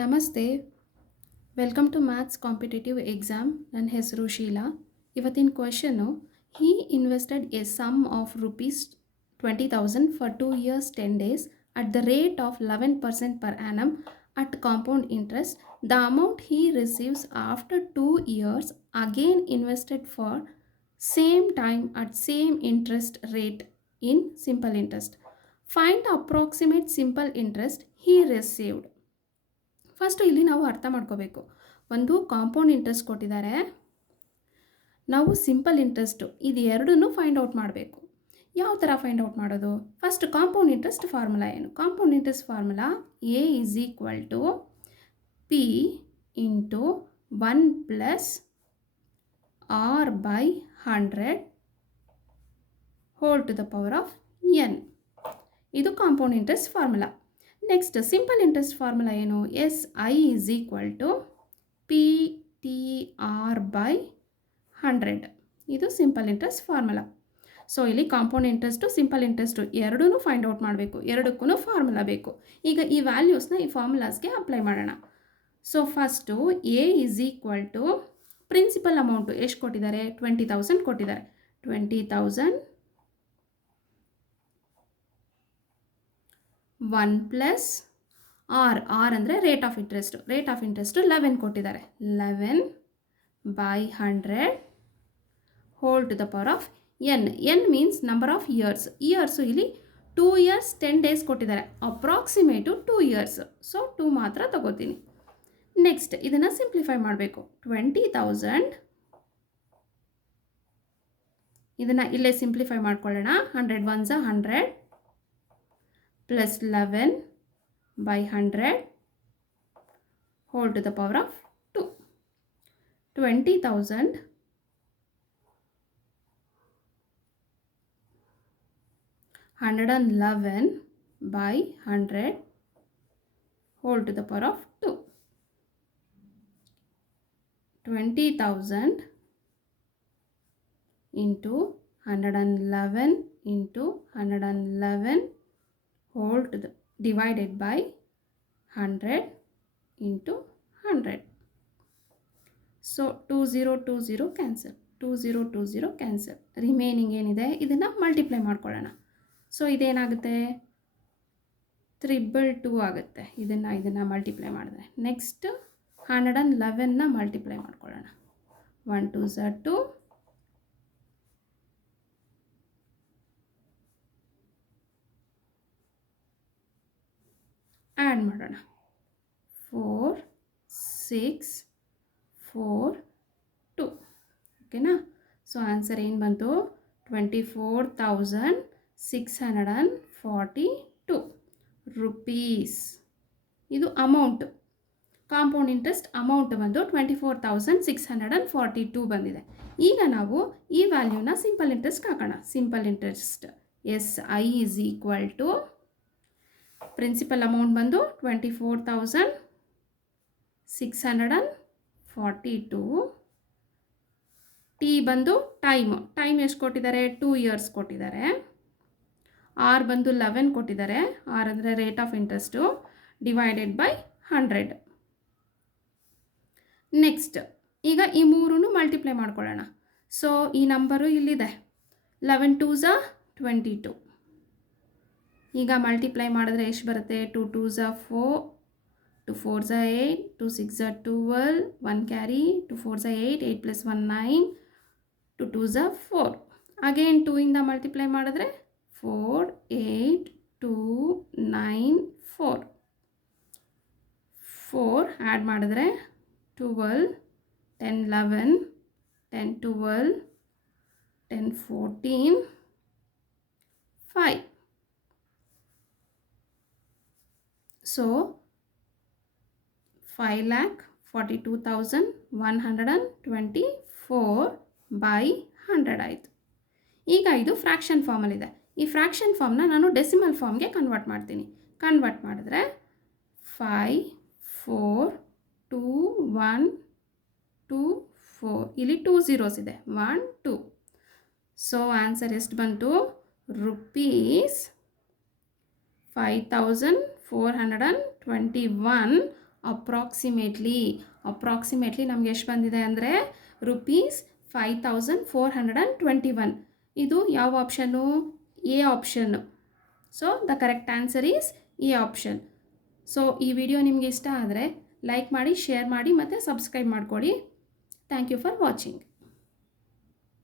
ನಮಸ್ತೆ. Welcome to maths competitive exam. ನನ್ನ ಹೆಸರು ಶೀಲಾ. ಇವತ್ತಿನ question, he invested a sum of rupees 20,000 for 2 years 10 days at the rate of 11% per annum at compound interest. The amount he receives after 2 years again invested for same time at same interest rate in simple interest. Find the approximate simple interest he received. First ಇಲ್ಲಿ ನಾವು ಅರ್ಥ ಮಾಡ್ಕೋಬೇಕು. ಒಂದು compound interest ಕೊಟ್ಟಿದ್ದಾರೆ, ನಾವು simple interest, ಇದು ಎರಡನ್ನೂ find out ಮಾಡಬೇಕು. ಯಾವ ಥರ ಫೈಂಡ್ ಔಟ್ ಮಾಡೋದು? ಫಸ್ಟ್ ಕಾಂಪೌಂಡ್ ಇಂಟ್ರೆಸ್ಟ್ ಫಾರ್ಮುಲಾ ಏನು? Compound interest formula A is equal to P into 1 plus R by 100 whole to the power of N. ಇದು compound interest formula. Next simple interest formula ಏನು? S I is equal to P T R by 100. ಇದು simple interest formula. So ಇಲ್ಲಿ compound interest simple interest ಎರಡೂ find out ಮಾಡಬೇಕು, ಎರಡಕ್ಕೂ formula ಬೇಕು. ಈಗ ಈ ವ್ಯಾಲ್ಯೂಸ್ನ ಈ ಫಾರ್ಮುಲಾಸ್ಗೆ ಅಪ್ಲೈ ಮಾಡೋಣ. So first a is equal to principal amount ಎಷ್ಟು ಕೊಟ್ಟಿದ್ದಾರೆ? 20,000 ಕೊಟ್ಟಿದ್ದಾರೆ. 20,000 1 ಪ್ಲಸ್ ಆರ್ ಅಂದರೆ ರೇಟ್ ಆಫ್ ಇಂಟ್ರೆಸ್ಟು 11 ಕೊಟ್ಟಿದ್ದಾರೆ. 11 by 100 whole to the power of n means number of years ಇಲ್ಲಿ 2 years 10 days ಕೊಟ್ಟಿದ್ದಾರೆ. ಅಪ್ರಾಕ್ಸಿಮೇಟು 2 years, ಸೊ 2 ಮಾತ್ರ ತಗೋತೀನಿ. ನೆಕ್ಸ್ಟ್ ಇದನ್ನು ಸಿಂಪ್ಲಿಫೈ ಮಾಡಬೇಕು. 20,000 ಇದನ್ನು ಇಲ್ಲೇ ಸಿಂಪ್ಲಿಫೈ ಮಾಡ್ಕೊಳ್ಳೋಣ. 100 1s 100 plus 11 by 100 whole to the power of 2. 20,000 111 by 100 whole to the power of 2. 20,000 into 111 into 111 whole to the divided by 100 into 100. So 2020 cancel, 2020 cancel. Remaining ಏನಿದೆ ಇದನ್ನು multiply ಮಾಡ್ಕೊಳ್ಳೋಣ. ಸೊ ಇದೇನಾಗುತ್ತೆ? 222 ಆಗುತ್ತೆ. ಇದನ್ನು ಮಲ್ಟಿಪ್ಲೈ ಮಾಡಿದ್ರೆ ನೆಕ್ಸ್ಟ್ 111ನ ಮಲ್ಟಿಪ್ಲೈ ಮಾಡ್ಕೊಳ್ಳೋಣ. 1 2s 2, add ಮಾಡೋಣ. 4 6 4 2. ಓಕೆನಾ? So answer ಏನು ಬಂತು? 24,642 ರುಪೀಸ್. ಇದು ಅಮೌಂಟು. ಕಾಂಪೌಂಡ್ ಇಂಟ್ರೆಸ್ಟ್ ಅಮೌಂಟ್ ಬಂದು 24,642 ಬಂದಿದೆ. ಈಗ ನಾವು ಈ ವ್ಯಾಲ್ಯೂನ ಸಿಂಪಲ್ ಇಂಟ್ರೆಸ್ಟ್ಗೆ ಹಾಕೋಣ. Simple interest S I is equal to principal amount ಬಂದು 24,642. ಟಿ ಬಂದು ಟೈಮ್ ಎಷ್ಟು ಕೊಟ್ಟಿದ್ದಾರೆ? 2 years ಕೊಟ್ಟಿದ್ದಾರೆ. ಆರ್ ಬಂದು 11 ಕೊಟ್ಟಿದ್ದಾರೆ. ಆರ್ ಅಂದರೆ rate of interest divided by 100. Next ಈಗ ಈ ಮೂರನ್ನು ಮಲ್ಟಿಪ್ಲೈ ಮಾಡ್ಕೊಳ್ಳೋಣ. ಸೊ ಈ ನಂಬರು ಇಲ್ಲಿದೆ. 11 2s 22. ಈಗ ಮಲ್ಟಿಪ್ಲೈ ಮಾಡಿದ್ರೆ ಎಷ್ಟು ಬರುತ್ತೆ? 2 2s 4, 2 4s 8, 2 6s 12, 1 carry, 2 4s 8, 8 plus 1 9, 2 2s 4. Again 2 ಇಂದ ಮಲ್ಟಿಪ್ಲೈ ಮಾಡಿದ್ರೆ 4 8 2 9 4. 4 ಆ್ಯಡ್ ಮಾಡಿದ್ರೆ 12 10 11 10 12 10 14 5. ಸೊ 5,42,124 by 100 ಆಯಿತು. ಈಗ ಇದು ಫ್ರ್ಯಾಕ್ಷನ್ ಫಾರ್ಮಲ್ಲಿದೆ. ಈ ಫ್ರ್ಯಾಕ್ಷನ್ ಫಾರ್ಮ್ನ ನಾನು ಡೆಸಿಮಲ್ ಫಾರ್ಮ್ಗೆ ಕನ್ವರ್ಟ್ ಮಾಡ್ತೀನಿ. ಕನ್ವರ್ಟ್ ಮಾಡಿದ್ರೆ 5 4 2 1 2 4. ಇಲ್ಲಿ 2 zeros ಇದೆ. 1 2. ಸೊ ಆನ್ಸರ್ ಎಷ್ಟು ಬಂತು? ರುಪೀಸ್ 5,421 ಅಪ್ರಾಕ್ಸಿಮೇಟ್ಲಿ ನಮ್ಗೆ ಎಷ್ಟು ಬಂದಿದೆ ಅಂದರೆ ₹5421. ಇದು ಯಾವ option? A option. So the correct answer is A option. So ಈ ವಿಡಿಯೋ ನಿಮಗೆ ಇಷ್ಟ ಆದರೆ ಲೈಕ್ ಮಾಡಿ, ಶೇರ್ ಮಾಡಿ ಮತ್ತು ಸಬ್ಸ್ಕ್ರೈಬ್ ಮಾಡ್ಕೊಳ್ಳಿ. Thank you for watching.